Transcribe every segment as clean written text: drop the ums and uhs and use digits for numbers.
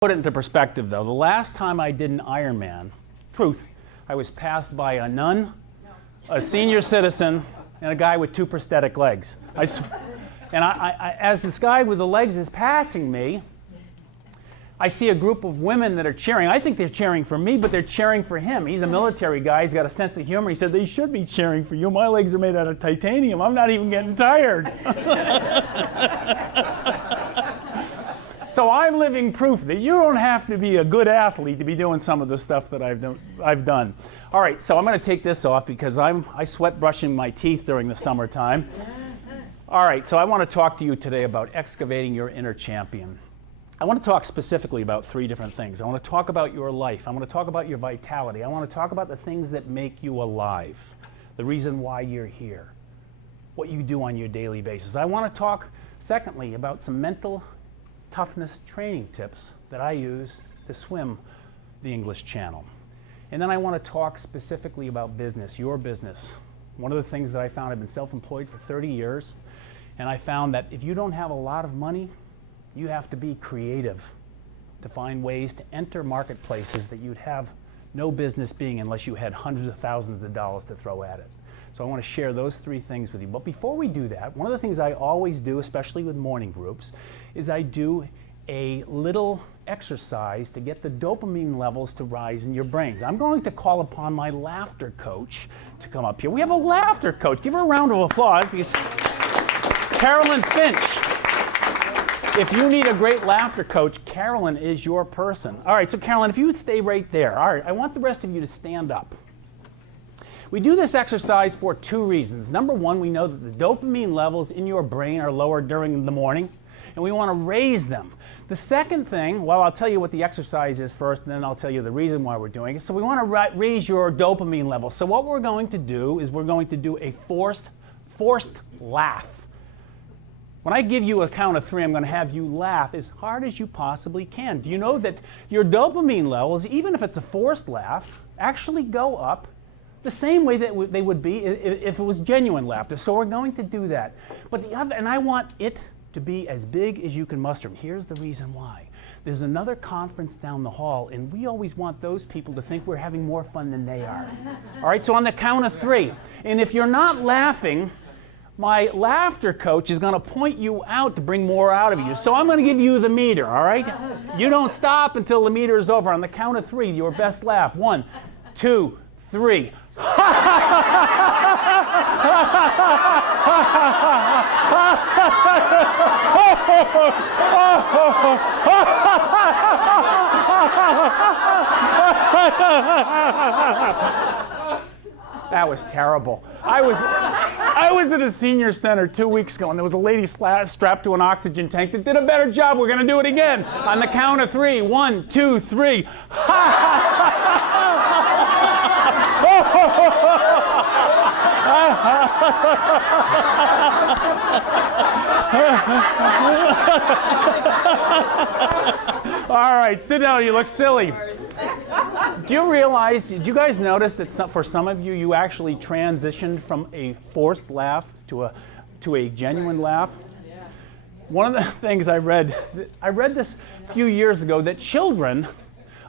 Put it into perspective, though. The last time I did an Ironman, truth, I was passed by a nun, a senior citizen, and a guy with 2 prosthetic legs. And as this guy with the legs is passing me, I see a group of women that are cheering. I think they're cheering for me, but they're cheering for him. He's a military guy. He's got a sense of humor. He said, they should be cheering for you. My legs are made out of titanium. I'm not even getting tired. So I'm living proof that you don't have to be a good athlete to be doing some of the stuff that I've done. All right, so I'm going to take this off because I sweat brushing my teeth during the summertime. All right, so I want to talk to you today about excavating your inner champion. I want to talk specifically about 3 different things. I want to talk about your life. I want to talk about your vitality. I want to talk about the things that make you alive, the reason why you're here, what you do on your daily basis. I want to talk, secondly, about some mental toughness training tips that I use to swim the English Channel. And then I want to talk specifically about business, your business. One of the things that I found, I've been self-employed for 30 years, and I found that if you don't have a lot of money, you have to be creative to find ways to enter marketplaces that you'd have no business being unless you had hundreds of thousands of dollars to throw at it. So I want to share those 3 things with you. But before we do that, one of the things I always do, especially with morning groups, is I do a little exercise to get the dopamine levels to rise in your brains. I'm going to call upon my laughter coach to come up here. We have a laughter coach. Give her a round of applause because Carolyn Finch. If you need a great laughter coach, Carolyn is your person. All right, so Carolyn, if you would stay right there. All right, I want the rest of you to stand up. We do this exercise for 2 reasons. Number 1, we know that the dopamine levels in your brain are lower during the morning, and we want to raise them. The second thing, well, I'll tell you what the exercise is first, and then I'll tell you the reason why we're doing it. So we want to raise your dopamine levels. So what we're going to do is we're going to do a forced laugh. When I give you a count of 3, I'm going to have you laugh as hard as you possibly can. Do you know that your dopamine levels, even if it's a forced laugh, actually go up the same way that they would be if it was genuine laughter. So we're going to do that. But and I want it to be as big as you can muster. Here's the reason why. There's another conference down the hall, and we always want those people to think we're having more fun than they are. All right, so on the count of 3. And if you're not laughing, my laughter coach is going to point you out to bring more out of you. So I'm going to give you the meter, all right? You don't stop until the meter is over. On the count of 3, your best laugh. 1, 2, 3. That was terrible. I was at a senior center 2 weeks ago, and there was a lady strapped to an oxygen tank that did a better job. We're going to do it again. On the count of 3. 1, 2, 3. All right, sit down. You look silly. Do you realize, did you guys notice that for some of you, you actually transitioned from a forced laugh to a genuine laugh? One of the things I read this a few years ago, that children,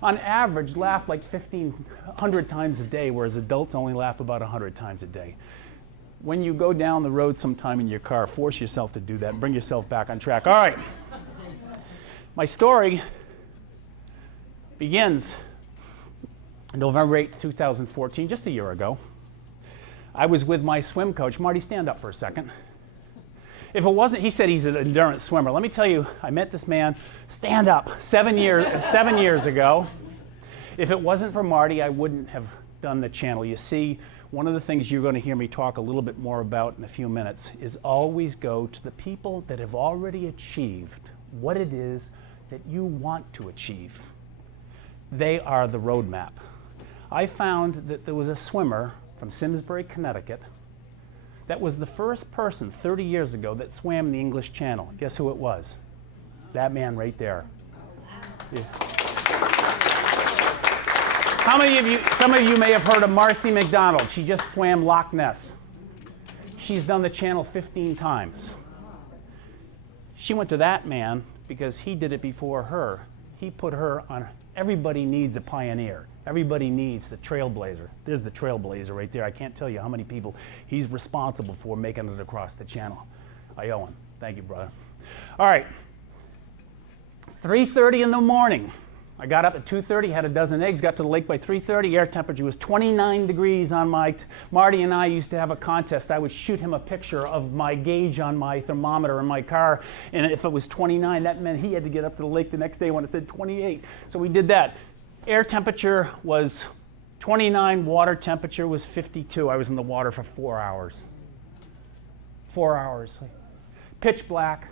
on average, laugh like 1,500 times a day, whereas adults only laugh about 100 times a day. When you go down the road sometime in your car, force yourself to do that and bring yourself back on track. All right. My story begins November 8, 2014, just a year ago. I was with my swim coach. Marty, stand up for a second. If it wasn't, he said he's an endurance swimmer. Let me tell you, I met this man, stand up, 7 years ago. If it wasn't for Marty, I wouldn't have done the channel. You see, one of the things you're going to hear me talk a little bit more about in a few minutes is always go to the people that have already achieved what it is that you want to achieve. They are the roadmap. I found that there was a swimmer from Simsbury, Connecticut, that was the first person 30 years ago that swam in the English Channel. Guess who it was? That man right there. Yeah. Some of you may have heard of Marcy McDonald. She just swam Loch Ness. She's done the channel 15 times. She went to that man because he did it before her. he put her on. Everybody needs a pioneer. Everybody needs the trailblazer. There's the trailblazer right there. I can't tell you how many people he's responsible for making it across the channel. I owe him. Thank you, brother. All right. 3:30 in the morning. I got up at 2:30, had a dozen eggs, got to the lake by 3:30. Air temperature was 29 degrees on my, Marty and I used to have a contest. I would shoot him a picture of my gauge on my thermometer in my car, and if it was 29, that meant he had to get up to the lake the next day when it said 28. So we did that. Air temperature was 29, water temperature was 52. I was in the water for 4 hours. 4 hours. Pitch black.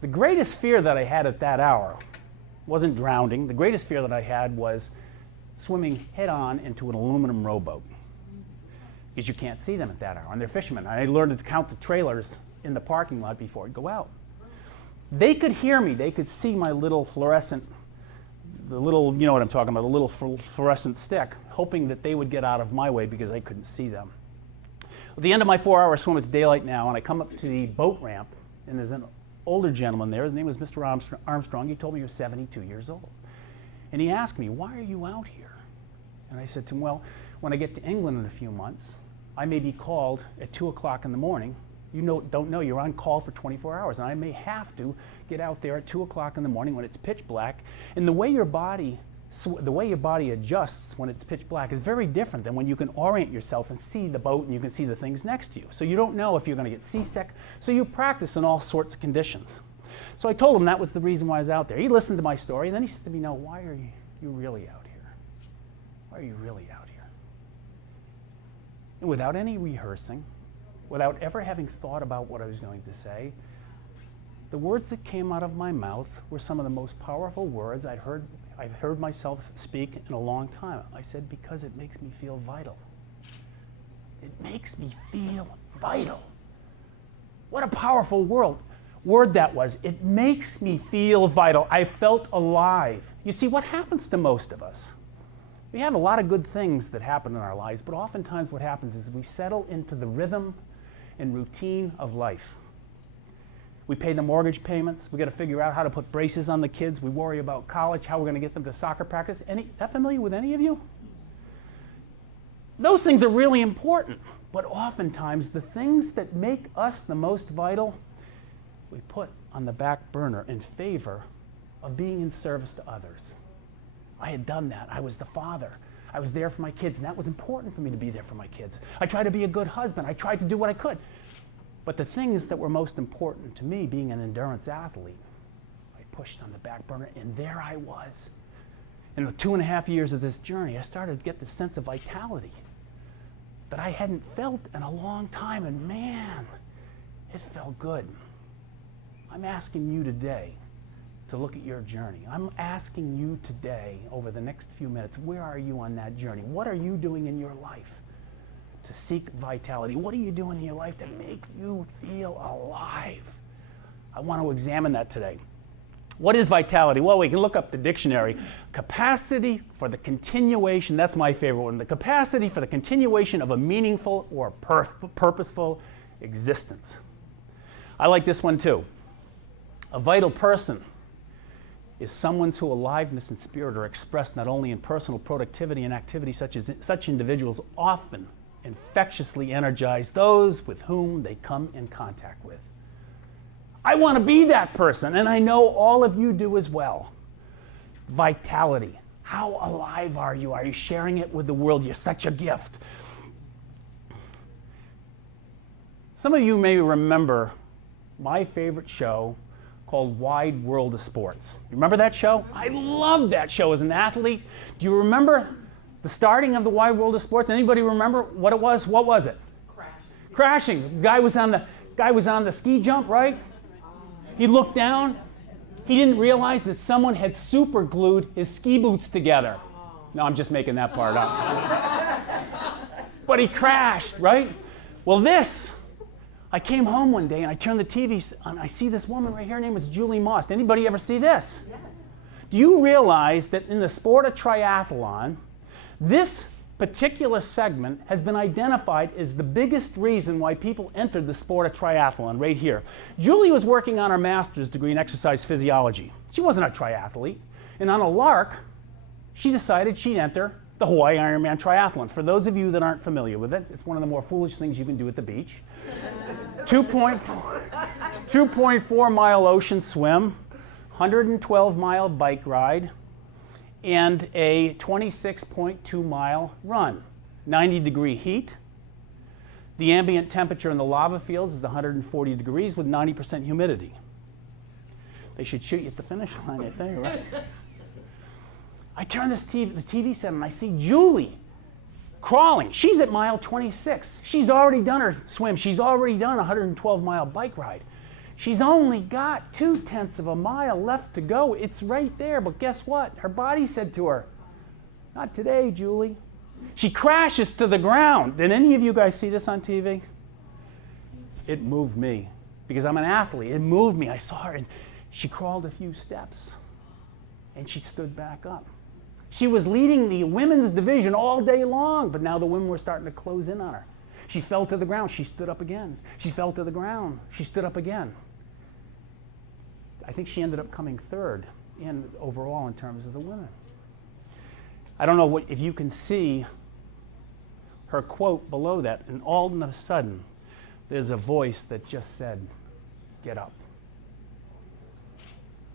The greatest fear that I had at that hour wasn't drowning. The greatest fear that I had was swimming head-on into an aluminum rowboat, because you can't see them at that hour, and they're fishermen. I learned to count the trailers in the parking lot before I'd go out. They could hear me. They could see my little fluorescent, the little, you know what I'm talking about, the little fluorescent stick, hoping that they would get out of my way because I couldn't see them. At the end of my 4-hour swim, it's daylight now, and I come up to the boat ramp, and there's an older gentleman there. His name was Mr. Armstrong. He told me he was 72 years old. And he asked me, why are you out here? And I said to him, well, when I get to England in a few months, I may be called at 2 o'clock in the morning. You don't know, you're on call for 24 hours, and I may have to get out there at 2 o'clock in the morning when it's pitch black. And the way your body adjusts when it's pitch black is very different than when you can orient yourself and see the boat and you can see the things next to you. So you don't know if you're going to get seasick. So you practice in all sorts of conditions. So I told him that was the reason why I was out there. He listened to my story, and then he said to me, no, why are you really out here? Why are you really out here? And without any rehearsing, without ever having thought about what I was going to say, the words that came out of my mouth were some of the most powerful words I've heard myself speak in a long time. I said, because it makes me feel vital. It makes me feel vital. What a powerful word that was. It makes me feel vital. I felt alive. You see, what happens to most of us? We have a lot of good things that happen in our lives, but oftentimes what happens is we settle into the rhythm and routine of life. We pay the mortgage payments. We got to figure out how to put braces on the kids. We worry about college, how we're going to get them to soccer practice. That familiar with any of you? Those things are really important, but oftentimes the things that make us the most vital, we put on the back burner in favor of being in service to others. I had done that. I was the father. I was there for my kids, and that was important for me to be there for my kids. I tried to be a good husband. I tried to do what I could. But the things that were most important to me, being an endurance athlete, I pushed on the back burner, and there I was. In the 2.5 years of this journey, I started to get this sense of vitality that I hadn't felt in a long time, and man, it felt good. I'm asking you today to look at your journey. I'm asking you today, over the next few minutes, where are you on that journey? What are you doing in your life to seek vitality? What are you doing in your life to make you feel alive? I want to examine that today. What is vitality? Well, we can look up the dictionary. Capacity for the continuation, that's my favorite one, the capacity for the continuation of a meaningful or purposeful existence. I like this one too. A vital person is someone whose aliveness and spirit are expressed not only in personal productivity and activity, such individuals often infectiously energize those with whom they come in contact with. I want to be that person, and I know all of you do as well. Vitality. How alive are you? Are you sharing it with the world? You're such a gift. Some of you may remember my favorite show called Wide World of Sports. You remember that show? I loved that show as an athlete. Do you remember the starting of the Wide World of Sports? Anybody remember what it was? What was it? Crashing. The guy was on the ski jump, right? He looked down. He didn't realize that someone had super glued his ski boots together. No, I'm just making that part up. But he crashed, right? Well, I came home one day and I turned the TV on. I see this woman right here. Her name is Julie Moss. Anybody ever see this? Yes. Do you realize that in the sport of triathlon, this particular segment has been identified as the biggest reason why people entered the sport of triathlon right here. Julie was working on her master's degree in exercise physiology. She wasn't a triathlete. And on a lark, she decided she'd enter the Hawaii Ironman Triathlon. For those of you that aren't familiar with it, it's one of the more foolish things you can do at the beach. 2.4 mile ocean swim, 112 mile bike ride, and a 26.2 mile run. 90-degree heat. The ambient temperature in the lava fields is 140 degrees with 90% humidity. They should shoot you at the finish line, I think, right? I turn the TV set and I see Julie crawling. She's at mile 26. She's already done her swim. She's already done a 112-mile bike ride. She's only got 0.2 of a mile left to go. It's right there, but guess what? Her body said to her, "Not today, Julie." She crashes to the ground. Did any of you guys see this on TV? It moved me because I'm an athlete. It moved me. I saw her and she crawled a few steps and she stood back up. She was leading the women's division all day long, but now the women were starting to close in on her. She fell to the ground. She stood up again. She fell to the ground. She stood up again. I think she ended up coming third in overall in terms of the women. I don't know if you can see her quote below that, and all of a sudden, there's a voice that just said, "Get up."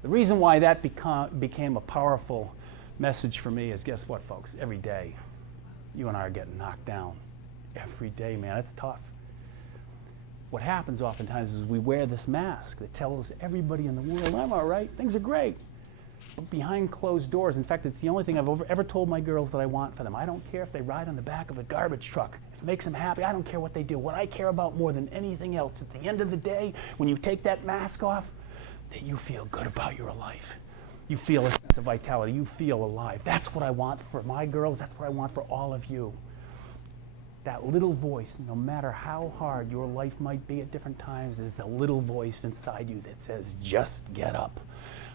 The reason why that became a powerful message for me is, guess what, folks? Every day, you and I are getting knocked down. Every day, man, it's tough. What happens oftentimes is we wear this mask that tells everybody in the world, "I'm all right, things are great." But behind closed doors, in fact, it's the only thing I've ever told my girls that I want for them. I don't care if they ride on the back of a garbage truck. If it makes them happy, I don't care what they do. What I care about more than anything else, at the end of the day, when you take that mask off, that you feel good about your life. You feel a sense of vitality. You feel alive. That's what I want for my girls. That's what I want for all of you. That little voice, no matter how hard your life might be at different times, is the little voice inside you that says, "Just get up."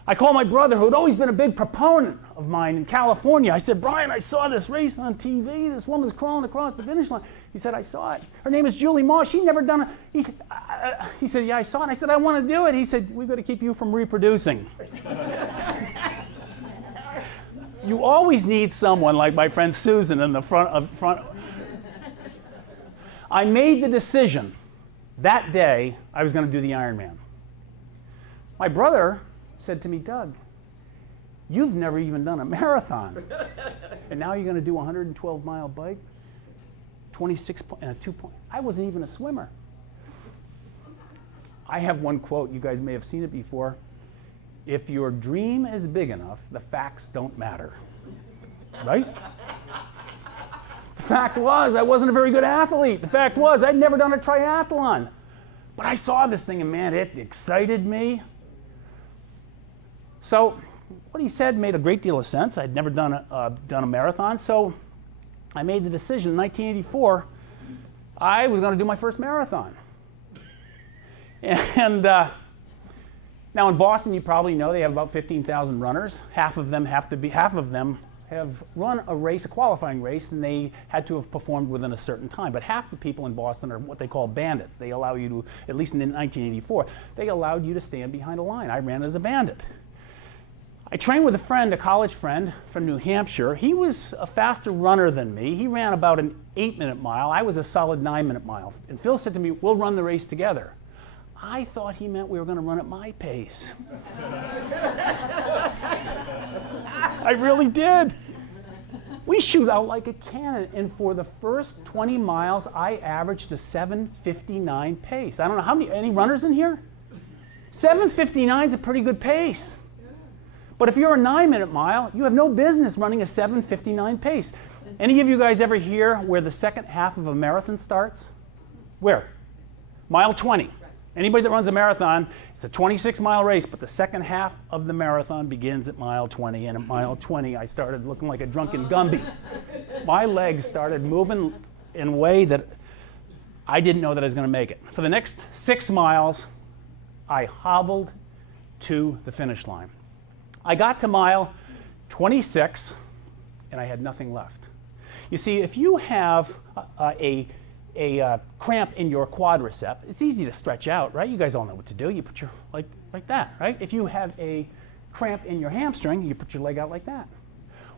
I called my brother, who had always been a big proponent of mine in California. I said, "Brian, I saw this race on TV. This woman's crawling across the finish line." He said, "I saw it. Her name is Julie Moss. She'd never done it." He said, "Yeah, I saw it." And I said, "I want to do it." He said, "We've got to keep you from reproducing." You always need someone like my friend Susan in the front. I made the decision that day I was going to do the Ironman. My brother said to me, "Doug, you've never even done a marathon, and now you're going to do a 112-mile bike, 26 and a 2 point." I wasn't even a swimmer. I have one quote, you guys may have seen it before. "If your dream is big enough, the facts don't matter." Right? The fact was, I wasn't a very good athlete. The fact was, I'd never done a triathlon. But I saw this thing, and man, it excited me. So what he said made a great deal of sense. I'd never done a marathon, so I made the decision in 1984 I was going to do my first marathon. And now in Boston, you probably know they have about 15,000 runners. Half of them have run a race, a qualifying race, and they had to have performed within a certain time. But half the people in Boston are what they call bandits. They allow you to, at least in 1984, they allowed you to stand behind a line. I ran as a bandit. I trained with a friend, a college friend from New Hampshire. He was a faster runner than me. He ran about an 8-minute mile. I was a solid 9-minute mile. And Phil said to me, "We'll run the race together." I thought he meant we were going to run at my pace. I really did. We shoot out like a cannon, and for the first 20 miles, I averaged a 7:59 pace. I don't know any runners in here? 7:59 is a pretty good pace. But if you're a 9-minute mile, you have no business running a 7:59 pace. Any of you guys ever hear where the second half of a marathon starts? Where? Mile 20. Anybody that runs a marathon, it's a 26-mile race, but the second half of the marathon begins at mile 20, and at mile 20, I started looking like a drunken Gumby. My legs started moving in a way that I didn't know that I was going to make it. For the next 6 miles, I hobbled to the finish line. I got to mile 26, and I had nothing left. You see, if you have a cramp in your quadricep, it's easy to stretch out, right? You guys all know what to do. You put your leg like that, right? If you have a cramp in your hamstring, you put your leg out like that.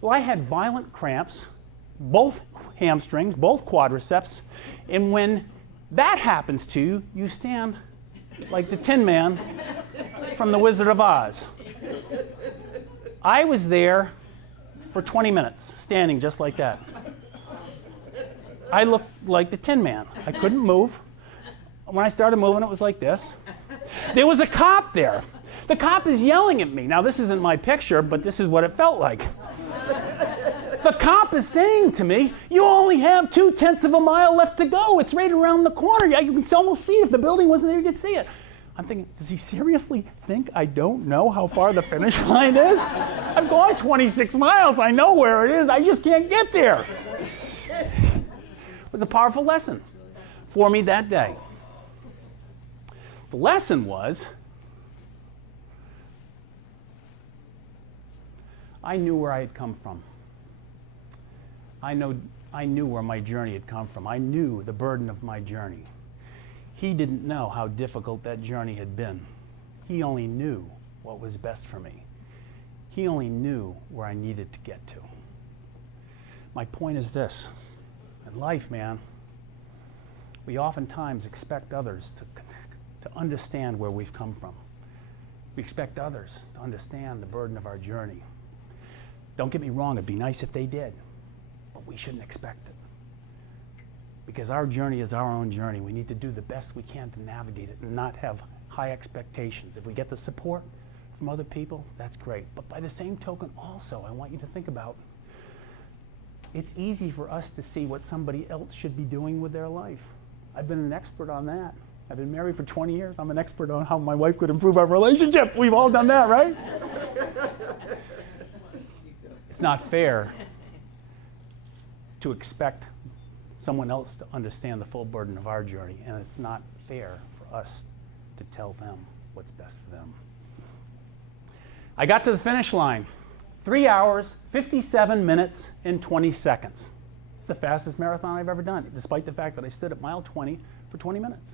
Well, I had violent cramps, both hamstrings, both quadriceps, and when that happens to you, you stand like the Tin Man from The Wizard of Oz. I was there for 20 minutes, standing just like that. I looked like the Tin Man. I couldn't move. When I started moving, it was like this. There was a cop there. The cop is yelling at me. Now, this isn't my picture, but this is what it felt like. The cop is saying to me, you only have 2/10 of a mile left to go. It's right around the corner. You can almost see it. If the building wasn't there, you could see it. I'm thinking, does he seriously think I don't know how far the finish line is? I've gone 26 miles. I know where it is. I just can't get there. It was a powerful lesson for me that day. The lesson was, I knew where I had come from. I knew where my journey had come from. I knew the burden of my journey. He didn't know how difficult that journey had been. He only knew what was best for me. He only knew where I needed to get to. My point is this. In life, man, we oftentimes expect others to understand where we've come from. We expect others to understand the burden of our journey. Don't get me wrong, it'd be nice if they did, but we shouldn't expect it. Because our journey is our own journey. We need to do the best we can to navigate it and not have high expectations. If we get the support from other people, that's great. But by the same token, also, I want you to think about, it's easy for us to see what somebody else should be doing with their life. I've been an expert on that. I've been married for 20 years. I'm an expert on how my wife could improve our relationship. We've all done that, right? It's not fair to expect someone else to understand the full burden of our journey, and it's not fair for us to tell them what's best for them. I got to the finish line, 3 hours, 57 minutes, and 20 seconds. It's the fastest marathon I've ever done, despite the fact that I stood at mile 20 for 20 minutes.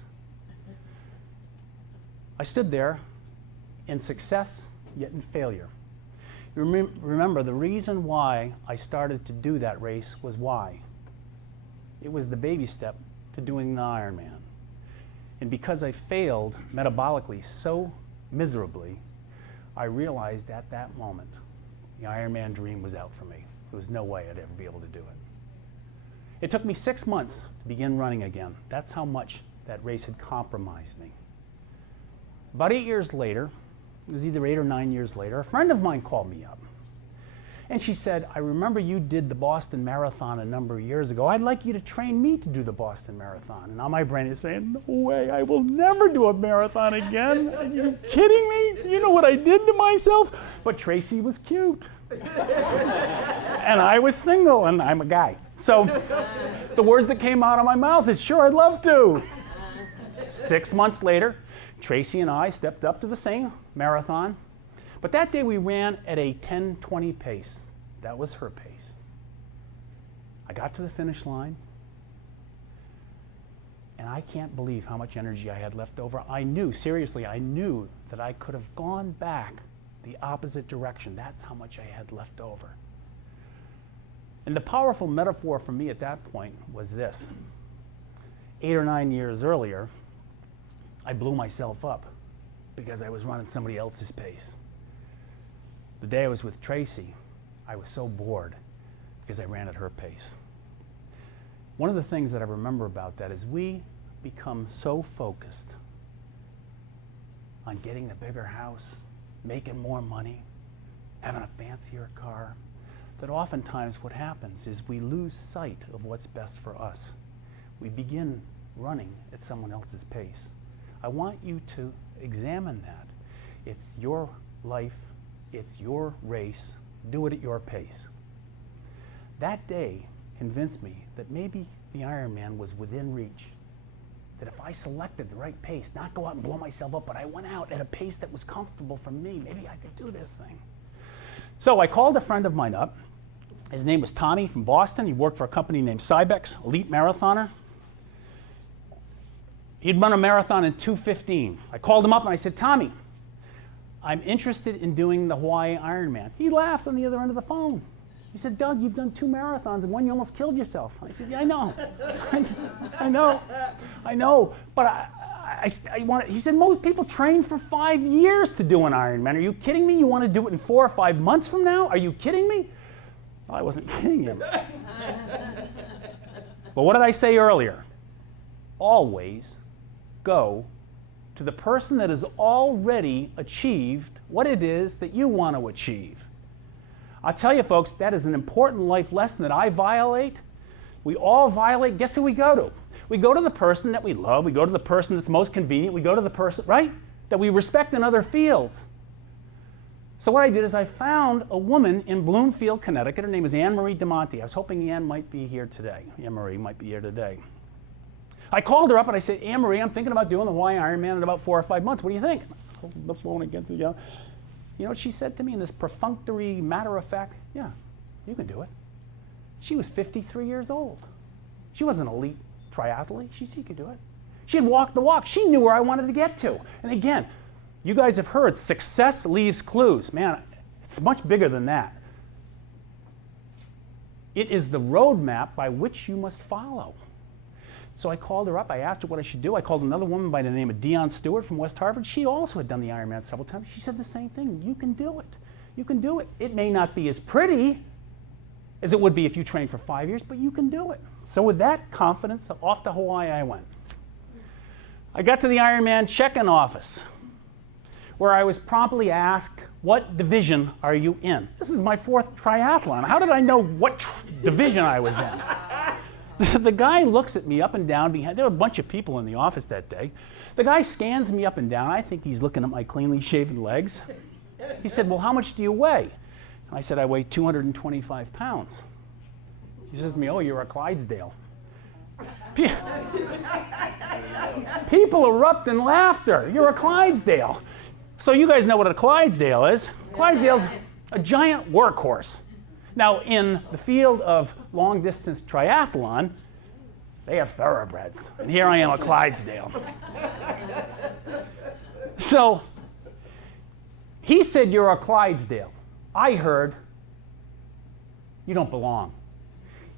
I stood there in success, yet in failure. Remember, the reason why I started to do that race was why. It was the baby step to doing the Ironman. And because I failed metabolically so miserably, I realized at that moment the Ironman dream was out for me. There was no way I'd ever be able to do it. It took me 6 months to begin running again. That's how much that race had compromised me. About 8 years later, it was either 8 or 9 years later, a friend of mine called me up. And she said, I remember you did the Boston Marathon a number of years ago. I'd like you to train me to do the Boston Marathon. And now my brain is saying, no way, I will never do a marathon again. Are you kidding me? You know what I did to myself? But Tracy was cute. And I was single, and I'm a guy. So the words that came out of my mouth is, sure, I'd love to. 6 months later, Tracy and I stepped up to the same marathon, but that day we ran at a 10:20 pace. That was her pace. I got to the finish line, and I can't believe how much energy I had left over. I knew, seriously, I knew that I could have gone back the opposite direction. That's how much I had left over. And the powerful metaphor for me at that point was this. 8 or 9 years earlier, I blew myself up because I was running somebody else's pace. The day I was with Tracy, I was so bored because I ran at her pace. One of the things that I remember about that is we become so focused on getting the bigger house, making more money, having a fancier car, that oftentimes what happens is we lose sight of what's best for us. We begin running at someone else's pace. I want you to examine that. It's your life, it's your race, do it at your pace. That day convinced me that maybe the Ironman was within reach. That if I selected the right pace, not go out and blow myself up, but I went out at a pace that was comfortable for me, maybe I could do this thing. So I called a friend of mine up, His name was Tommy from Boston. He worked for a company named Cybex, elite marathoner. He'd run a marathon in 2:15. I called him up and I said, Tommy, I'm interested in doing the Hawaii Ironman. He laughs on the other end of the phone. He said, Doug, you've done 2 marathons and one you almost killed yourself. I said, yeah, I know. I know. But I want. He said, most people train for 5 years to do an Ironman. Are you kidding me? You want to do it in 4 or 5 months from now? Are you kidding me? Well, I wasn't kidding him. But what did I say earlier? Always go to the person that has already achieved what it is that you want to achieve. I'll tell you, folks, that is an important life lesson that I violate. We all violate. Guess who we go to? We go to the person that we love. We go to the person that's most convenient. We go to the person, right, that we respect in other fields. So what I did is I found a woman in Bloomfield, Connecticut. Her name is Anne Marie DeMonte. I was hoping Anne might be here today. Anne Marie might be here today. I called her up and I said, Anne Marie, I'm thinking about doing the Hawaii Ironman in about 4 or 5 months. What do you think? The phone against the You know what she said to me in this perfunctory, matter-of-fact? Yeah, you can do it. She was 53 years old. She wasn't an elite triathlete. She said, you could do it. She had walked the walk. She knew where I wanted to get to. And again, you guys have heard success leaves clues. Man, it's much bigger than that. It is the roadmap by which you must follow. So I called her up. I asked her what I should do. I called another woman by the name of Dion Stewart from West Harvard. She also had done the Ironman several times. She said the same thing. You can do it. You can do it. It may not be as pretty as it would be if you trained for 5 years, but you can do it. So with that confidence, off to Hawaii I went. I got to the Ironman check-in office, where I was promptly asked, what division are you in? This is my 4th triathlon. How did I know what division I was in? The guy looks at me up and down behind. There were a bunch of people in the office that day. The guy scans me up and down. I think he's looking at my cleanly shaven legs. He said, well, how much do you weigh? And I said, I weigh 225 pounds. He says to me, oh, you're a Clydesdale. People erupt in laughter. You're a Clydesdale. So you guys know what a Clydesdale is. Clydesdale's a giant workhorse. Now, in the field of long-distance triathlon, they have thoroughbreds. And here I am, a Clydesdale. So he said, you're a Clydesdale. I heard, you don't belong.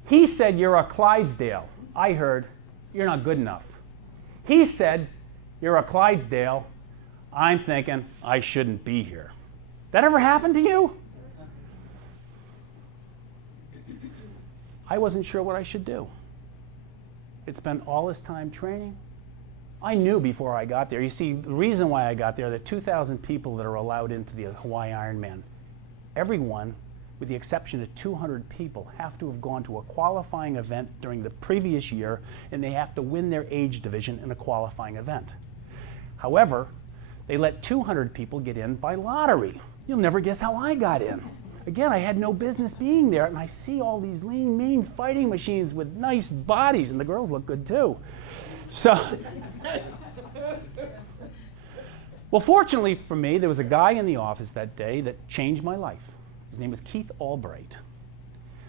He said, you're a Clydesdale. I heard, you're not good enough. He said, you're a Clydesdale. I'm thinking, I shouldn't be here. That ever happened to you? I wasn't sure what I should do. I'd spent all this time training. I knew before I got there. You see, the reason why I got there, the 2,000 people that are allowed into the Hawaii Ironman, everyone, with the exception of 200 people, have to have gone to a qualifying event during the previous year, and they have to win their age division in a qualifying event. However, they let 200 people get in by lottery. You'll never guess how I got in. Again, I had no business being there, and I see all these lean, mean fighting machines with nice bodies, and the girls look good too. So, well, fortunately for me, there was a guy in the office that day that changed my life. His name was Keith Albright.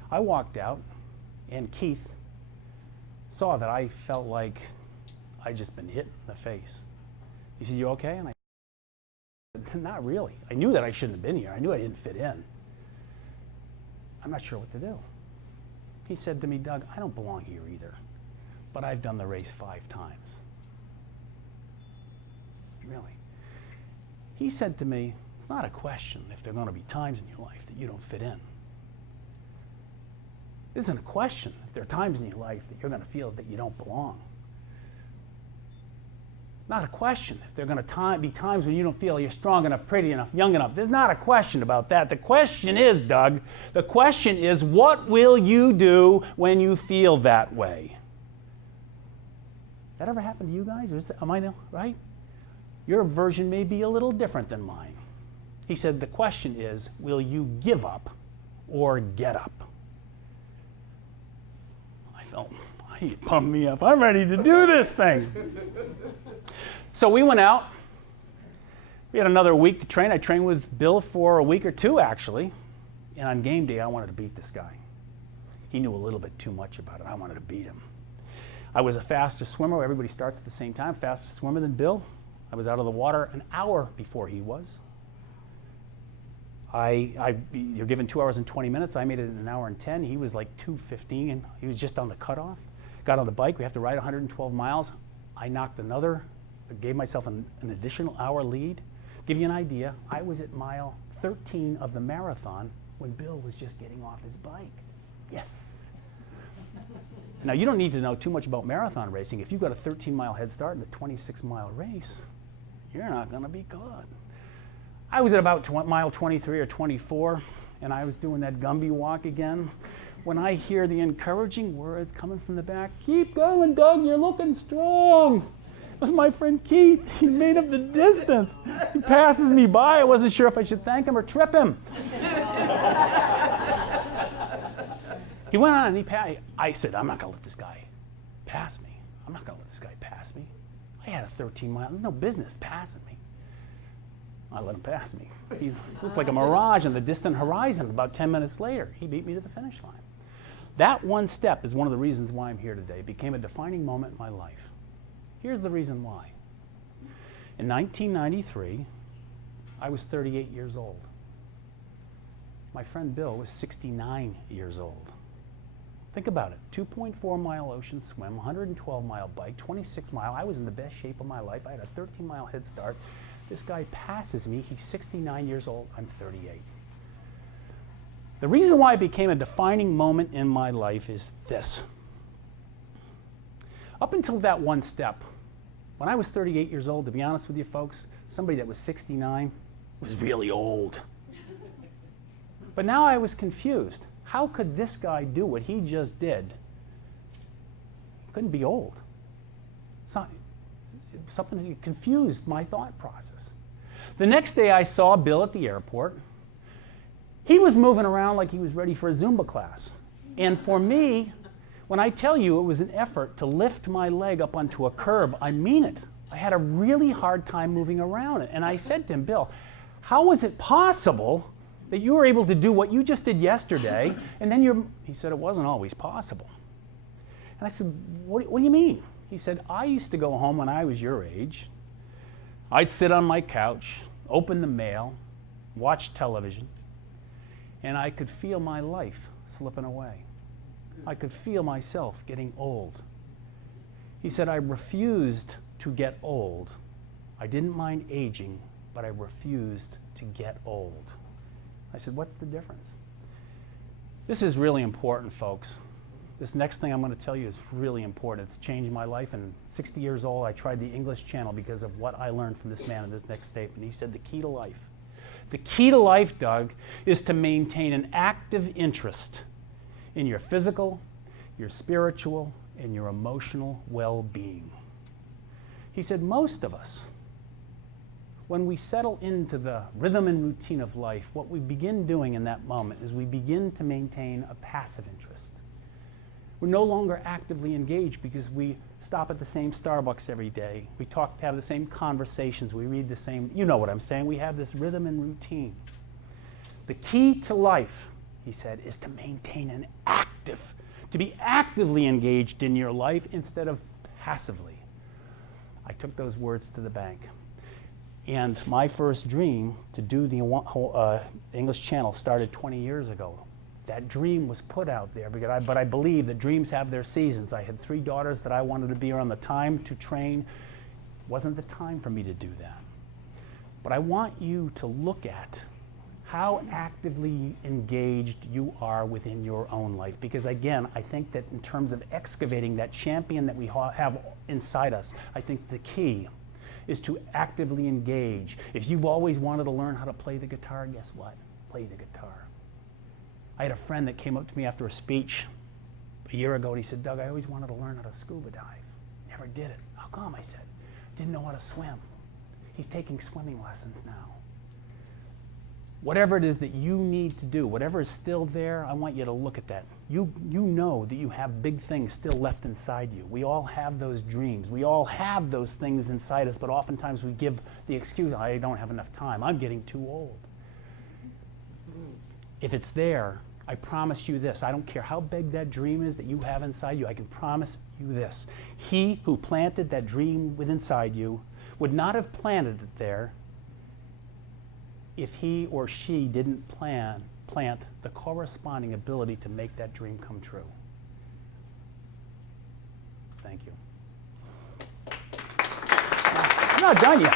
I walked out, and Keith saw that I felt like I'd just been hit in the face. He said, you okay? And I said, not really. I knew that I shouldn't have been here. I knew I didn't fit in. I'm not sure what to do. He said to me, Doug, I don't belong here either, but I've done the race 5 times. Really? He said to me, it's not a question if there are going to be times in your life that you don't fit in. It isn't a question if there are times in your life that you're going to feel that you don't belong. Not a question if there are going to be times when you don't feel you're strong enough, pretty enough, young enough. There's not a question about that. The question is, Doug, the question is, what will you do when you feel that way? That ever happened to you guys? Am I right? Your version may be a little different than mine. He said, the question is, will you give up or get up? I felt, he pumped me up. I'm ready to do this thing. So we went out. We had another week to train. I trained with Bill for a week or 2, actually. And on game day, I wanted to beat this guy. He knew a little bit too much about it. I wanted to beat him. I was a faster swimmer. Everybody starts at the same time. Faster swimmer than Bill. I was out of the water an hour before he was. You're given 2 hours and 20 minutes. I made it in 1 hour and 10. He was like 2:15, and he was just on the cutoff. Got on the bike. We have to ride 112 miles. I gave myself an additional hour lead. Give you an idea, I was at mile 13 of the marathon when Bill was just getting off his bike. Yes. Now, you don't need to know too much about marathon racing. If you've got a 13-mile head start in a 26-mile race, you're not going to be good. I was at about mile 23 or 24, and I was doing that Gumby walk again. When I hear the encouraging words coming from the back, "Keep going, Doug, you're looking strong." It was my friend Keith. He made up the distance. He passes me by. I wasn't sure if I should thank him or trip him. He went on and I said, I'm not going to let this guy pass me. I'm not going to let this guy pass me. I had a 13-mile, no business passing me. I let him pass me. He looked like a mirage on the distant horizon. About 10 minutes later, he beat me to the finish line. That one step is one of the reasons why I'm here today. It became a defining moment in my life. Here's the reason why. In 1993, I was 38 years old. My friend Bill was 69 years old. Think about it, 2.4-mile ocean swim, 112-mile bike, 26-mile. I was in the best shape of my life. I had a 13-mile head start. This guy passes me. He's 69 years old. I'm 38. The reason why it became a defining moment in my life is this. Up until that one step, when I was 38 years old, to be honest with you folks, somebody that was 69 was really old. But now I was confused. How could this guy do what he just did? He couldn't be old. Something that confused my thought process. The next day I saw Bill at the airport. He was moving around like he was ready for a Zumba class. And for me, when I tell you it was an effort to lift my leg up onto a curb, I mean it. I had a really hard time moving around it. And I said to him, Bill, how was it possible that you were able to do what you just did yesterday, and then he said it wasn't always possible. And I said, what do you mean? He said, I used to go home when I was your age. I'd sit on my couch, open the mail, watch television, and I could feel my life slipping away. I could feel myself getting old. He said, I refused to get old. I didn't mind aging, but I refused to get old. I said, what's the difference? This is really important, folks. This next thing I'm going to tell you is really important. It's changed my life. And 60 years old, I tried the English Channel because of what I learned from this man in this next statement. He said, the key to life. The key to life, Doug, is to maintain an active interest in your physical, your spiritual, and your emotional well-being. He said, most of us, when we settle into the rhythm and routine of life, what we begin doing in that moment is we begin to maintain a passive interest. We're no longer actively engaged because we stop at the same Starbucks every day. We have the same conversations. We read the same, you know what I'm saying. We have this rhythm and routine. The key to life, he said, is to maintain to be actively engaged in your life instead of passively. I took those words to the bank. And my first dream to do the English Channel started 20 years ago. That dream was put out there, but I believe that dreams have their seasons. I had 3 daughters that I wanted to be around. The time to train wasn't the time for me to do that. But I want you to look at how actively engaged you are within your own life. Because again, I think that in terms of excavating that champion that we have inside us, I think the key is to actively engage. If you've always wanted to learn how to play the guitar, guess what? Play the guitar. I had a friend that came up to me after a speech a year ago, and he said, Doug, I always wanted to learn how to scuba dive. Never did it. How come? I said, didn't know how to swim. He's taking swimming lessons now. Whatever it is that you need to do, whatever is still there, I want you to look at that. You know that you have big things still left inside you. We all have those dreams. We all have those things inside us, but oftentimes we give the excuse, I don't have enough time. I'm getting too old. If it's there, I promise you this. I don't care how big that dream is that you have inside you. I can promise you this. He who planted that dream within inside you would not have planted it there if he or she didn't plant the corresponding ability to make that dream come true. Thank you. I'm not done yet.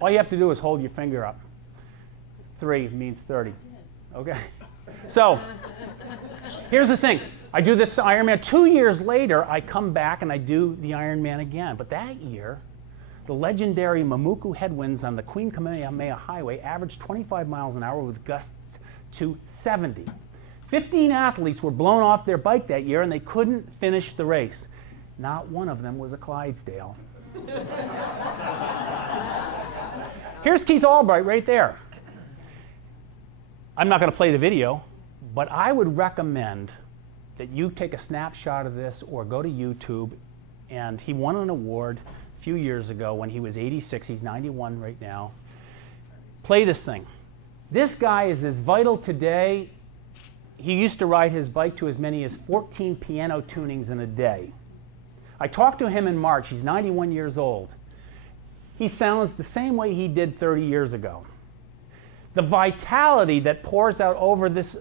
All you have to do is hold your finger up. 3 means 30. Okay? So, here's the thing. I do this Ironman. 2 years later, I come back and I do the Ironman again. But that year, the legendary Mamuku headwinds on the Queen Kamehameha Highway averaged 25 miles an hour with gusts to 70. 15 athletes were blown off their bike that year and they couldn't finish the race. Not one of them was a Clydesdale. Here's Keith Albright right there. I'm not going to play the video, but I would recommend that you take a snapshot of this or go to YouTube. And he won an award a few years ago when he was 86. He's 91 right now. Play this thing. This guy is as vital today. He used to ride his bike to as many as 14 piano tunings in a day. I talked to him in March. He's 91 years old. He sounds the same way he did 30 years ago. The vitality that pours out over this,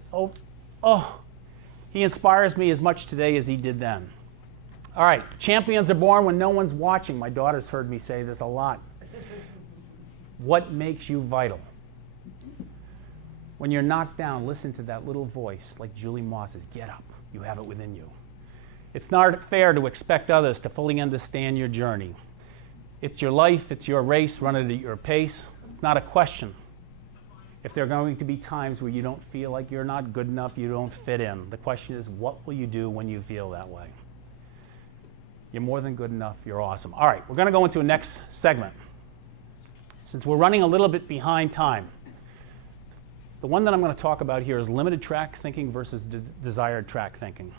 he inspires me as much today as he did then. All right, champions are born when no one's watching. My daughter's heard me say this a lot. What makes you vital? When you're knocked down, listen to that little voice like Julie Moss's, get up, you have it within you. It's not fair to expect others to fully understand your journey. It's your life, it's your race, run it at your pace. It's not a question. If there are going to be times where you don't feel like you're not good enough, you don't fit in, the question is, what will you do when you feel that way? You're more than good enough, you're awesome. All right, we're going to go into a next segment. Since we're running a little bit behind time, the one that I'm going to talk about here is limited track thinking versus desired track thinking.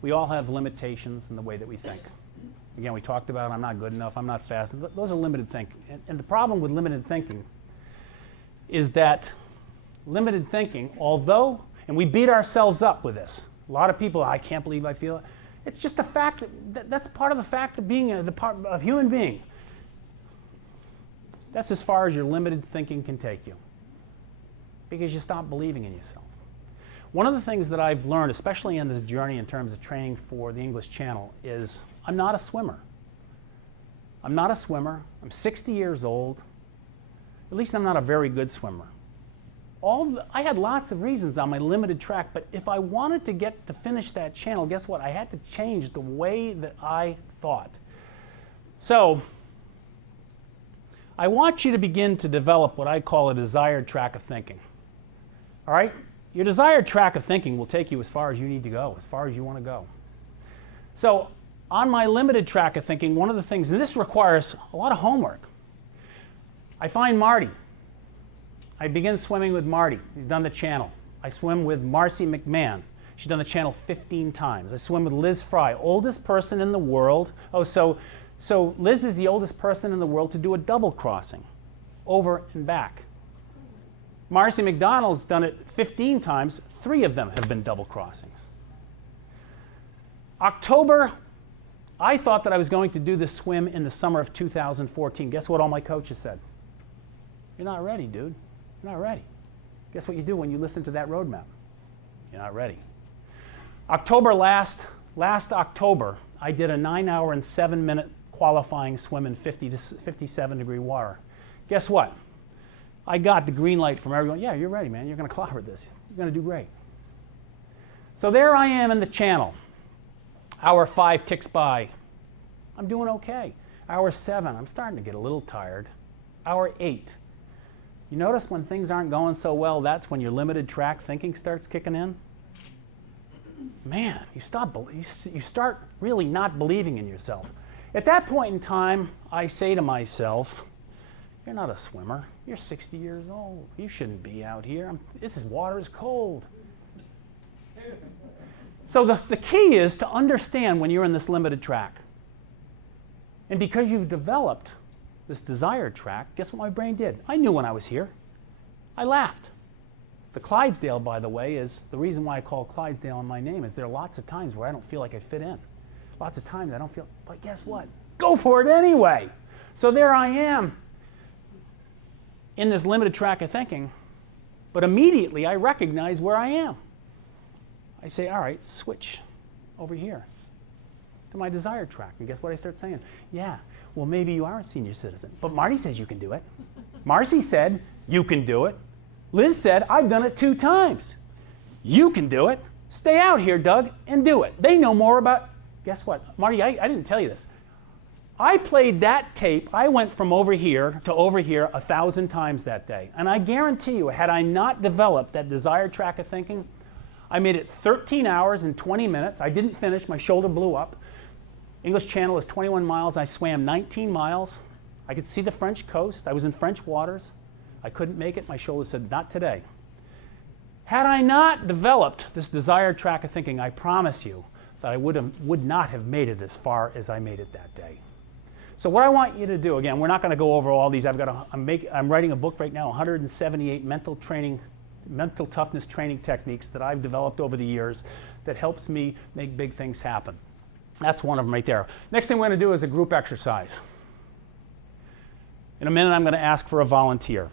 We all have limitations in the way that we think. Again, we talked about I'm not good enough, I'm not fast. Those are limited thinking. And the problem with limited thinking is that limited thinking, although, and we beat ourselves up with this. A lot of people, I can't believe I feel it. It's just a fact, that's part of the fact of being a human being. That's as far as your limited thinking can take you. Because you stop believing in yourself. One of the things that I've learned, especially in this journey in terms of training for the English Channel, is I'm not a swimmer. I'm not a swimmer. I'm 60 years old. At least I'm not a very good swimmer. I had lots of reasons on my limited track, but if I wanted to get to finish that channel, guess what? I had to change the way that I thought. So, I want you to begin to develop what I call a desired track of thinking. All right? Your desired track of thinking will take you as far as you need to go, as far as you want to go. So, on my limited track of thinking, one of the things, and this requires a lot of homework, I find Marty. I begin swimming with Marty. He's done the channel. I swim with Marcy McMahon. She's done the channel 15 times. I swim with Liz Fry, oldest person in the world. So Liz is the oldest person in the world to do a double crossing, over and back. Marcy McDonald's done it 15 times. 3 of them have been double crossings. October, I thought that I was going to do this swim in the summer of 2014. Guess what all my coaches said? You're not ready, dude. You're not ready. Guess what you do when you listen to that roadmap? You're not ready. October last October, I did a 9-hour and 7-minute qualifying swim in 50 to 57 degree water. Guess what? I got the green light from everyone. Yeah, you're ready, man. You're going to clobber this. You're going to do great. So there I am in the channel. Hour 5 ticks by. I'm doing okay. Hour 7, I'm starting to get a little tired. Hour 8. You notice when things aren't going so well, that's when your limited track thinking starts kicking in? Man, you start really not believing in yourself. At that point in time, I say to myself, you're not a swimmer. You're 60 years old. You shouldn't be out here. Water is cold. So the key is to understand when you're in this limited track. And because you've developed this desired track, guess what my brain did? I knew when I was here. I laughed. The Clydesdale, by the way, is the reason why I call Clydesdale in my name is there are lots of times where I don't feel like I fit in. Lots of times I don't feel, but guess what? Go for it anyway. So there I am in this limited track of thinking, but immediately I recognize where I am. I say, all right, switch over here to my desired track. And guess what I start saying? Yeah, well, maybe you are a senior citizen, but Marty says you can do it. Marcy said you can do it. Liz said, I've done it 2 times. You can do it. Stay out here, Doug, and do it. They know more about, guess what? Marty, I didn't tell you this. I played that tape. I went from over here to over here 1,000 times that day. And I guarantee you, had I not developed that desired track of thinking, I made it 13 hours and 20 minutes. I didn't finish. My shoulder blew up. English Channel is 21 miles. I swam 19 miles. I could see the French coast. I was in French waters. I couldn't make it. My shoulder said, not today. Had I not developed this desired track of thinking, I promise you that I would not have made it as far as I made it that day. So what I want you to do, again, we're not going to go over all these. I'm writing a book right now, 178 mental toughness training techniques that I've developed over the years that helps me make big things happen. That's one of them right there. Next thing we're going to do is a group exercise. In a minute, I'm going to ask for a volunteer.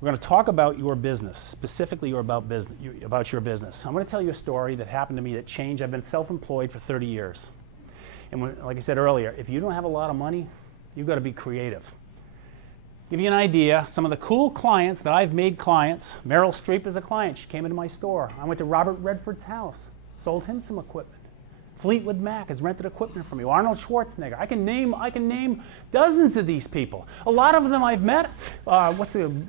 We're going to talk about your business, specifically about your business. I'm going to tell you a story that happened to me that changed. I've been self-employed for 30 years. And like I said earlier, if you don't have a lot of money, you've got to be creative. Give you an idea, some of the cool clients that I've made clients, Meryl Streep is a client. She came into my store. I went to Robert Redford's house, sold him some equipment. Fleetwood Mac has rented equipment from me. Arnold Schwarzenegger. I can name dozens of these people. A lot of them I've met.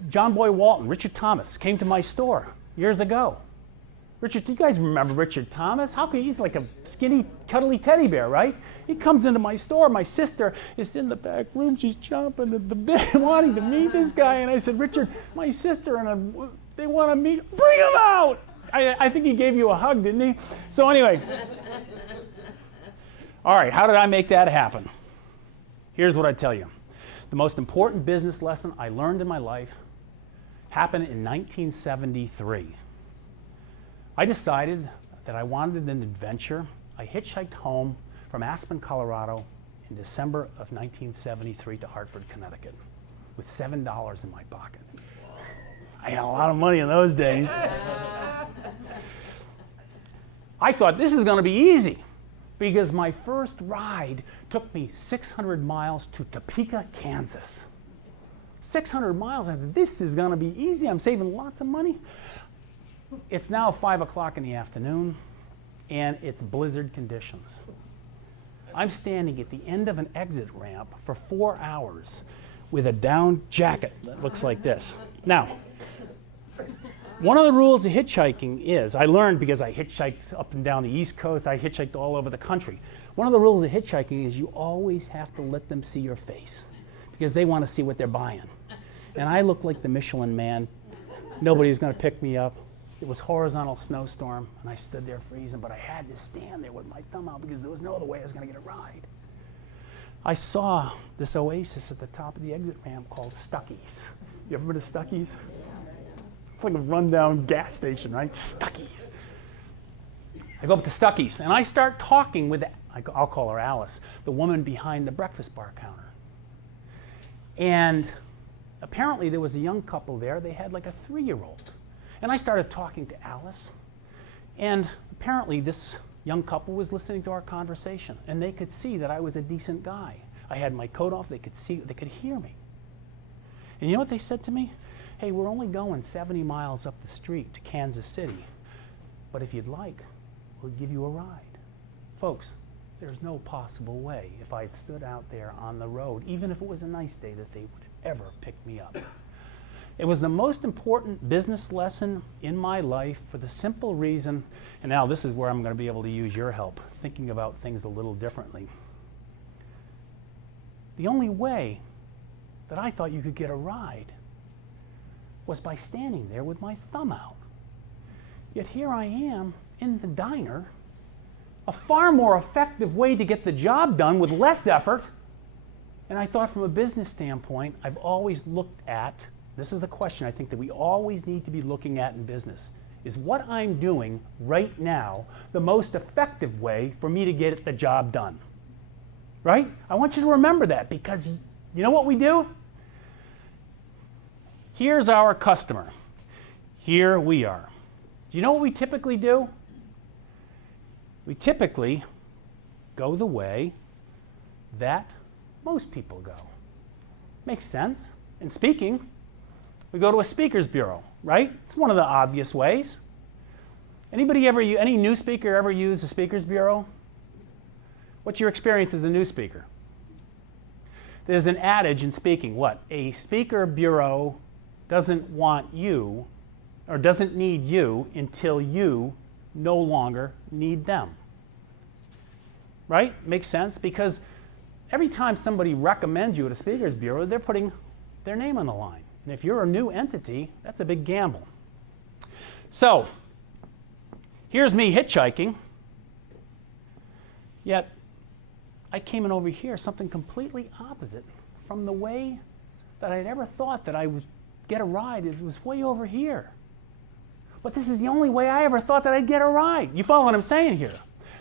John Boy Walton, Richard Thomas came to my store years ago. Richard, you guys remember Richard Thomas? He's like a skinny, cuddly teddy bear, right? He comes into my store. My sister is in the back room. She's chomping at the bit, wanting to meet this guy. And I said, Richard, my sister they want to meet. Bring him out! I think he gave you a hug, didn't he? So anyway. All right, how did I make that happen? Here's what I tell you. The most important business lesson I learned in my life happened in 1973. I decided that I wanted an adventure. I hitchhiked home from Aspen, Colorado in December of 1973 to Hartford, Connecticut with $7 in my pocket. I had a lot of money in those days. I thought this is going to be easy because my first ride took me 600 miles to Topeka, Kansas. 600 miles, I thought, this is going to be easy. I'm saving lots of money. It's now 5 o'clock in the afternoon, and it's blizzard conditions. I'm standing at the end of an exit ramp for 4 hours with a down jacket that looks like this. Now, one of the rules of hitchhiking is, I learned because I hitchhiked up and down the East Coast, I hitchhiked all over the country. One of the rules of hitchhiking is you always have to let them see your face because they want to see what they're buying. And I looked like the Michelin Man. Nobody was going to pick me up. It was horizontal snowstorm, and I stood there freezing, but I had to stand there with my thumb out because there was no other way I was going to get a ride. I saw this oasis at the top of the exit ramp called Stuckey's. You ever been to Stuckey's? It's like a rundown gas station, right? Stuckey's. I go up to Stuckey's, and I start talking with, I'll call her Alice, the woman behind the breakfast bar counter. And apparently there was a young couple there. They had like a 3-year-old. And I started talking to Alice, and apparently this young couple was listening to our conversation, and they could see that I was a decent guy. I had my coat off, they could see, they could hear me. And you know what they said to me? Hey, we're only going 70 miles up the street to Kansas City, but if you'd like, we'll give you a ride. Folks, there's no possible way if I had stood out there on the road, even if it was a nice day, that they would ever pick me up. It was the most important business lesson in my life for the simple reason, and now this is where I'm going to be able to use your help, thinking about things a little differently. The only way that I thought you could get a ride was by standing there with my thumb out. Yet here I am in the diner, a far more effective way to get the job done with less effort. And I thought from a business standpoint, I've always looked at this is the question I think that we always need to be looking at in business. Is what I'm doing right now the most effective way for me to get the job done? Right? I want you to remember that, because you know what we do? Here's our customer. Here we are. Do you know what we typically do? We typically go the way that most people go. Makes sense. In speaking, we go to a speaker's bureau, right? It's one of the obvious ways. Any new speaker ever use a speaker's bureau? What's your experience as a new speaker? There's an adage in speaking, what? A speaker bureau doesn't want you, or doesn't need you until you no longer need them. Right? Makes sense, because every time somebody recommends you at a speaker's bureau, they're putting their name on the line. And if you're a new entity, that's a big gamble. So, here's me hitchhiking, yet I came in over here, something completely opposite from the way that I'd ever thought that I would get a ride. It was way over here. But this is the only way I ever thought that I'd get a ride. You follow what I'm saying here?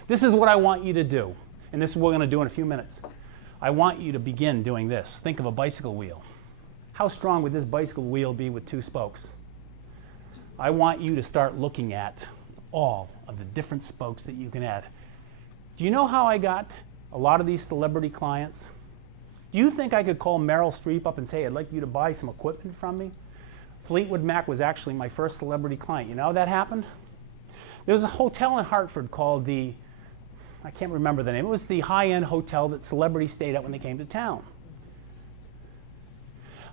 This is what I want you to do, and this is what we're going to do in a few minutes. I want you to begin doing this. Think of a bicycle wheel. How strong would this bicycle wheel be with 2 spokes? I want you to start looking at all of the different spokes that you can add. Do you know how I got a lot of these celebrity clients? Do you think I could call Meryl Streep up and say, I'd like you to buy some equipment from me? Fleetwood Mac was actually my first celebrity client. You know how that happened? There was a hotel in Hartford called I can't remember the name. It was the high-end hotel that celebrities stayed at when they came to town.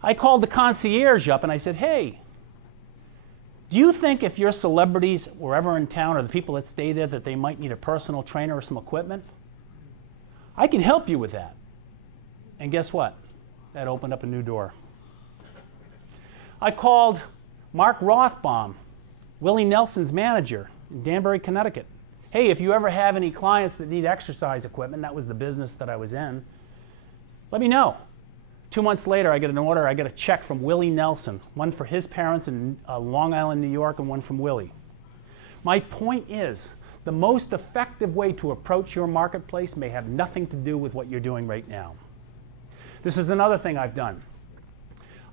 I called the concierge up and I said, hey, do you think if your celebrities were ever in town, or the people that stay there, that they might need a personal trainer or some equipment? I can help you with that. And guess what? That opened up a new door. I called Mark Rothbaum, Willie Nelson's manager in Danbury, Connecticut. Hey, if you ever have any clients that need exercise equipment, that was the business that I was in, let me know. 2 months later, I get an order, I get a check from Willie Nelson, one for his parents in Long Island, New York, and one from Willie. My point is, the most effective way to approach your marketplace may have nothing to do with what you're doing right now. This is another thing I've done.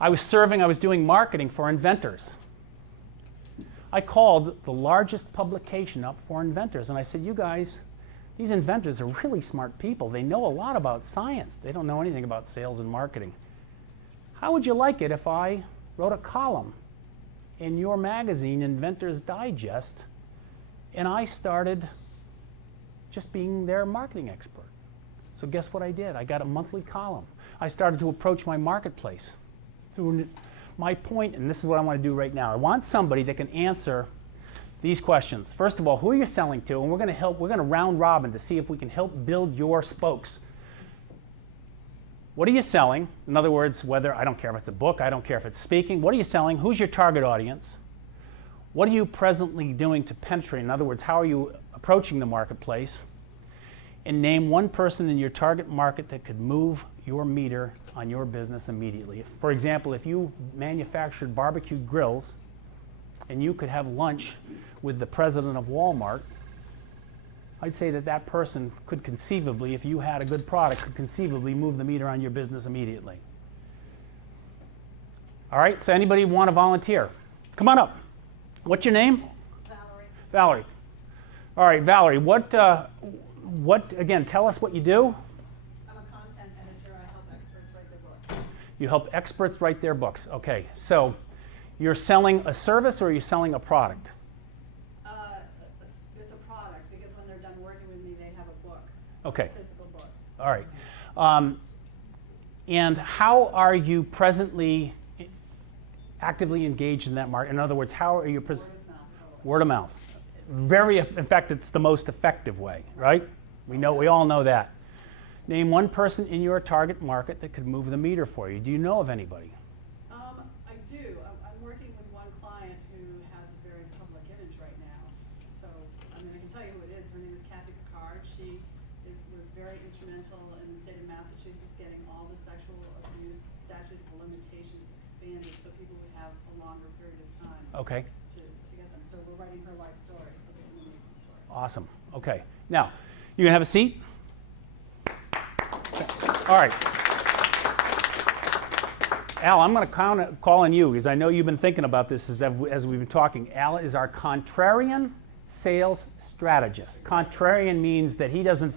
I was doing marketing for inventors. I called the largest publication up for inventors, and I said, you guys, these inventors are really smart people. They know a lot about science. They don't know anything about sales and marketing. How would you like it if I wrote a column in your magazine, Inventor's Digest, and I started just being their marketing expert? So guess what I did? I got a monthly column. I started to approach my marketplace through my point, and this is what I want to do right now. I want somebody that can answer these questions. First of all, who are you selling to? And we're going to round robin to see if we can help build your spokes. What are you selling? In other words, I don't care if it's a book, I don't care if it's speaking. What are you selling? Who's your target audience? What are you presently doing to penetrate? In other words, how are you approaching the marketplace? And name one person in your target market that could move your meter on your business immediately. For example, if you manufactured barbecue grills and you could have lunch with the president of Walmart, I'd say that that person could conceivably, if you had a good product, could conceivably move the meter on your business immediately. All right, so anybody want to volunteer? Come on up. What's your name? Valerie. Valerie. All right, Valerie, again, tell us what you do. I'm a content editor. I help experts write their books. You help experts write their books. Okay, so you're selling a service or are you selling a product? It's a product, because when they're done working with me, they have a book. Okay. A physical book. All right. And how are you presently actively engaged in that market? In other words, how are you Word of mouth. Word of mouth. In fact, it's the most effective way, right? We all know that. Name one person in your target market that could move the meter for you. Do you know of anybody? I do. I'm working with one client who has a very public image right now. So, I can tell you who it is. Her name is Kathy Picard. She was very instrumental in the state of Massachusetts getting all the sexual abuse statute of limitations expanded so people would have a longer period of time Okay. to get them. So we're writing her life story. It's an amazing story. Awesome. Okay. Now, you can have a seat. All right. Al, I'm going to call on you because I know you've been thinking about this as we've been talking. Al is our contrarian sales strategist. Contrarian means that he doesn't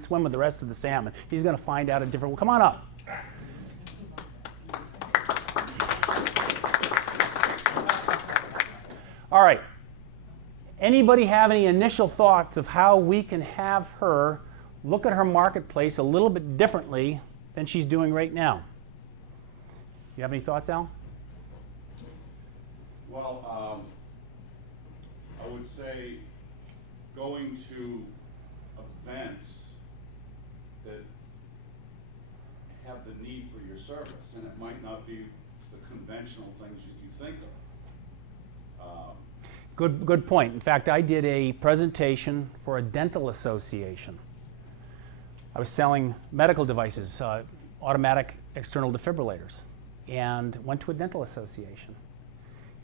swim with the rest of the salmon. He's going to find out a different. Come on up. All right. Anybody have any initial thoughts of how we can have her look at her marketplace a little bit differently than she's doing right now? You have any thoughts, Al? Well, I would say going to events that have the need for your service, and it might not be the conventional things that you think of. Good point. In fact, I did a presentation for a dental association. I was selling medical devices, automatic external defibrillators, and went to a dental association.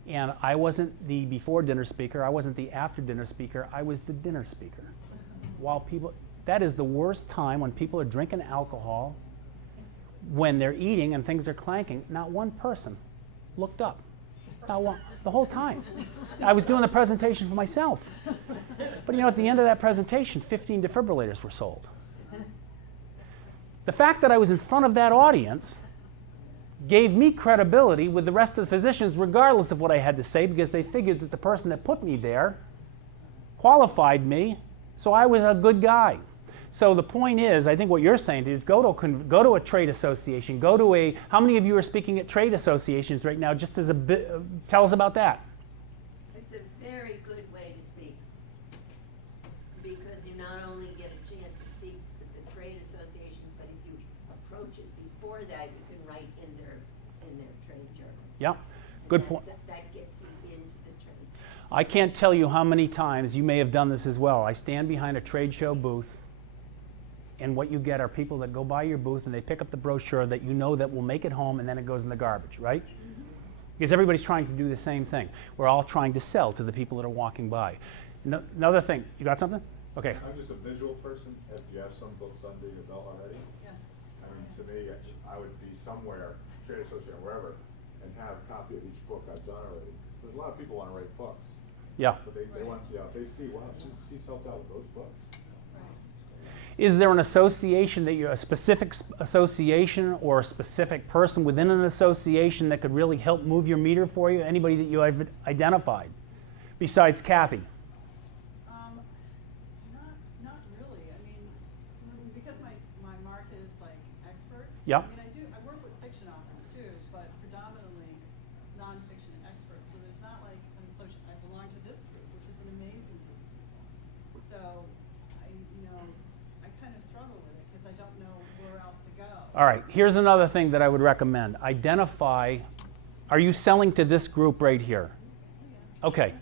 And I wasn't the before dinner speaker, I wasn't the after dinner speaker, I was the dinner speaker. That is the worst time when people are drinking alcohol, when they're eating and things are clanking. Not one person looked up. Not one, the whole time. I was doing the presentation for myself. But you know, at the end of that presentation, 15 defibrillators were sold. The fact that I was in front of that audience gave me credibility with the rest of the physicians, regardless of what I had to say, because they figured that the person that put me there qualified me, so I was a good guy. So the point is, I think what you're saying is go to a trade association, how many of you are speaking at trade associations right now? Just as a bit, tell us about that. It's a very good way to speak, because you not only get a chance to speak at the trade associations, but if you approach it before that, you can write in their trade journals. Yeah, good point. That gets you into the trade. I can't tell you how many times you may have done this as well. I stand behind a trade show booth, and what you get are people that go by your booth and they pick up the brochure that you know that will make it home, and then it goes in the garbage, right? Mm-hmm. Because everybody's trying to do the same thing. We're all trying to sell to the people that are walking by. Another thing, you got something? Okay. I'm just a visual person. If you have some books under your belt already, Yeah. I mean, to me, I would be somewhere, trade association, wherever, and have a copy of each book I've done already. 'Cause there's a lot of people want to write books, Yeah. but they want, they see, wow, she's helped out with those books. Is there an association that a specific association or a specific person within an association that could really help move your meter for you? Anybody that you have identified besides Kathy? Not really. I mean, because my market is like experts. Yeah. I mean, I work with fiction authors too, but predominantly nonfiction experts. So there's not like an association. I belong to this group, which is an amazing group of people. So I kind of struggle with it because I don't know where else to go. All right, here's another thing that I would recommend. Identify, are you selling to this group right here? Okay,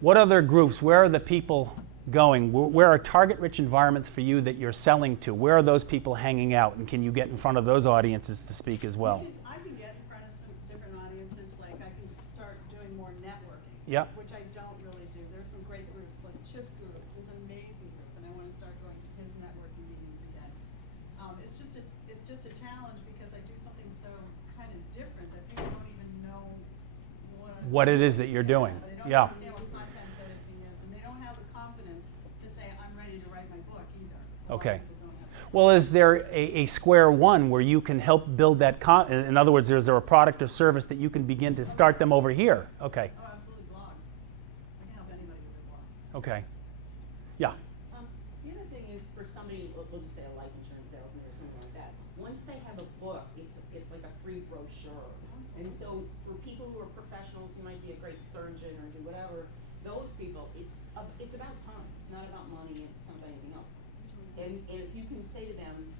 what other groups, where are the people going? Where are target-rich environments for you that you're selling to? Where are those people hanging out, and can you get in front of those audiences to speak as well? I can get in front of some different audiences, like I can start doing more networking, Yeah. which I don't really do. There's some great groups, like Chip's group is an amazing group, and I want to start going to his networking meetings again. It's just a challenge because I do something so kind of different that people don't even know What it is that you're doing. They don't Yeah. understand what content editing is, and they don't have the confidence to say, I'm ready to write my book either. A lot of Okay. people don't have that. Well, is there a square one where you can help build that, in other words, is there a product or service that you can begin to start them over here? Okay, Oh, absolutely, blogs. I can help anybody with their blogs. okay. Yeah, The other thing is for somebody, we'll just say a life insurance salesman or something like that, once they have a book, it's like a free brochure. And so for people who are professionals, who might be a great surgeon or do whatever, those people, it's about time. It's not about money, it's not about anything else. And if you can say to them,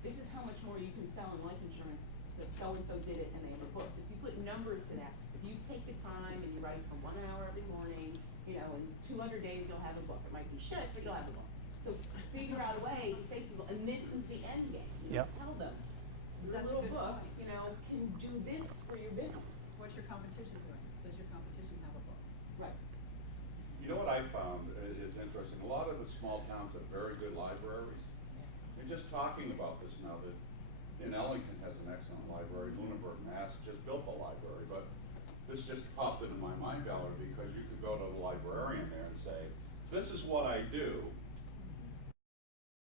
this is how much more you can sell in life insurance, because so-and-so did it and they have a book. So if you put numbers to that, if you take the time and you write for 1 hour every morning, in 200 days you'll have a book. It might be shit, but you'll have a book. So figure out a way to say to people, and this is the end game. Yep. Tell them, your That's a little good book, point. can do this for your business. What's your competition doing? Does your competition have a book? Right. You know what I found is interesting? A lot of the small towns have very good libraries. And just talking about this now, that in Ellington has an excellent library, Lunenburg, Mass. just built a library, but this just popped into my mind, Valerie, because you could go to the librarian there and say, this is what I do.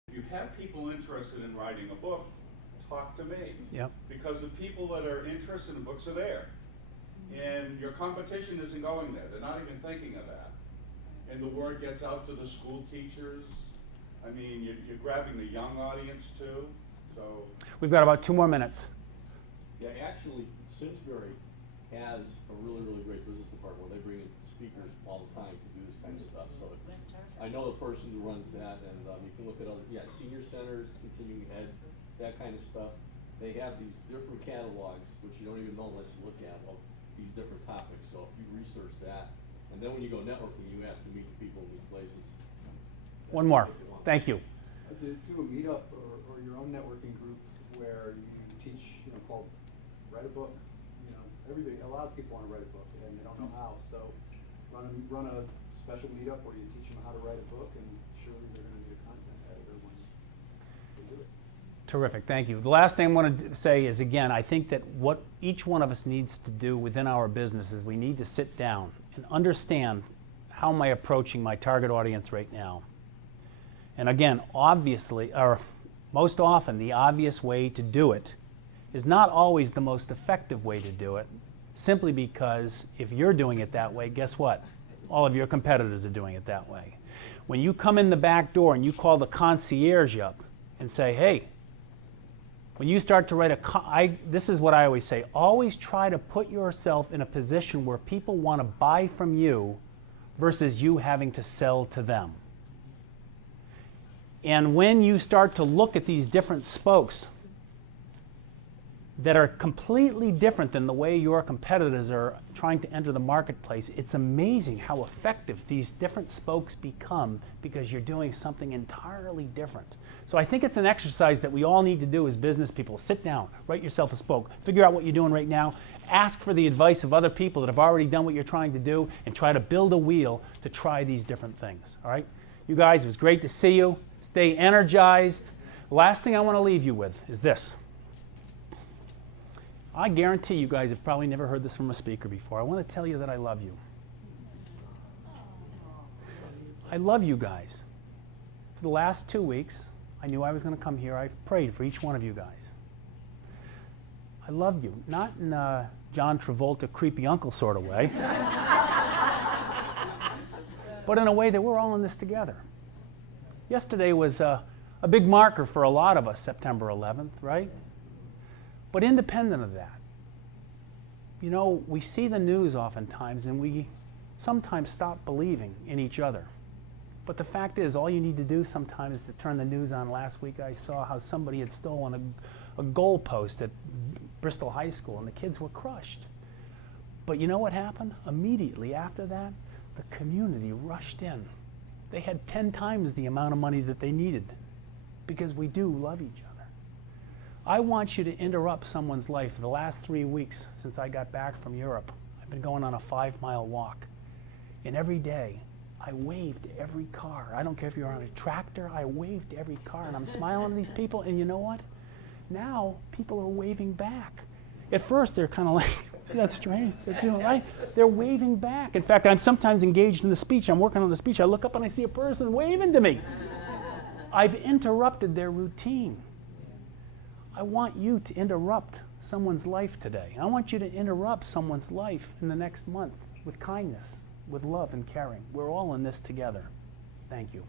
If you have people interested in writing a book, talk to me. Yep. Because the people that are interested in books are there. And your competition isn't going there. They're not even thinking of that. And the word gets out to the school teachers. I mean, you're grabbing the young audience too, so. We've got about 2 more minutes. Yeah, actually, Simsbury has a really, really great business department where they bring in speakers all the time to do this kind of stuff. So I know the person who runs that, and you can look at other, senior centers, continuing ed, that kind of stuff. They have these different catalogs, which you don't even know unless you look at, of these different topics. So if you research that, and then when you go networking, you ask to meet the people in these places. One more. Thank you. To do a meetup or your own networking group where you teach, called write a book. Everybody, a lot of people want to write a book and they don't know how. So run a special meetup where you teach them how to write a book, and surely they're going to need a content editor when they do it. Terrific, thank you. The last thing I want to say is, again, I think that what each one of us needs to do within our business is we need to sit down and understand how am I approaching my target audience right now. And again, obviously, or most often, the obvious way to do it is not always the most effective way to do it, simply because if you're doing it that way, guess what? All of your competitors are doing it that way. When you come in the back door and you call the concierge up and say, hey, when you start to write this is what I always say, always try to put yourself in a position where people want to buy from you versus you having to sell to them. And when you start to look at these different spokes that are completely different than the way your competitors are trying to enter the marketplace, it's amazing how effective these different spokes become because you're doing something entirely different. So I think it's an exercise that we all need to do as business people. Sit down, write yourself a spoke, figure out what you're doing right now, ask for the advice of other people that have already done what you're trying to do, and try to build a wheel to try these different things. All right? You guys, it was great to see you. Stay energized. Last thing I want to leave you with is this. I guarantee you guys have probably never heard this from a speaker before. I want to tell you that I love you. I love you guys. For the last 2 weeks, I knew I was going to come here. I've prayed for each one of you guys. I love you, not in a John Travolta creepy uncle sort of way, but in a way that we're all in this together. Yesterday was a big marker for a lot of us, September 11th, right? But independent of that, we see the news oftentimes and we sometimes stop believing in each other. But the fact is, all you need to do sometimes is to turn the news on. Last week I saw how somebody had stolen a goalpost at Bristol High School and the kids were crushed. But you know what happened? Immediately after that, the community rushed in. They had 10 times the amount of money that they needed because we do love each other. I want you to interrupt someone's life. The last 3 weeks since I got back from Europe, I've been going on a 5-mile walk. And every day, I waved to every car. I don't care if you're on a tractor, I waved to every car. And I'm smiling at these people, and you know what? Now, people are waving back. At first, they're kind of like, that's strange. They're doing right. They're waving back. In fact, I'm sometimes engaged in the speech. I'm working on the speech. I look up and I see a person waving to me. I've interrupted their routine. I want you to interrupt someone's life today. I want you to interrupt someone's life in the next month with kindness, with love and caring. We're all in this together. Thank you.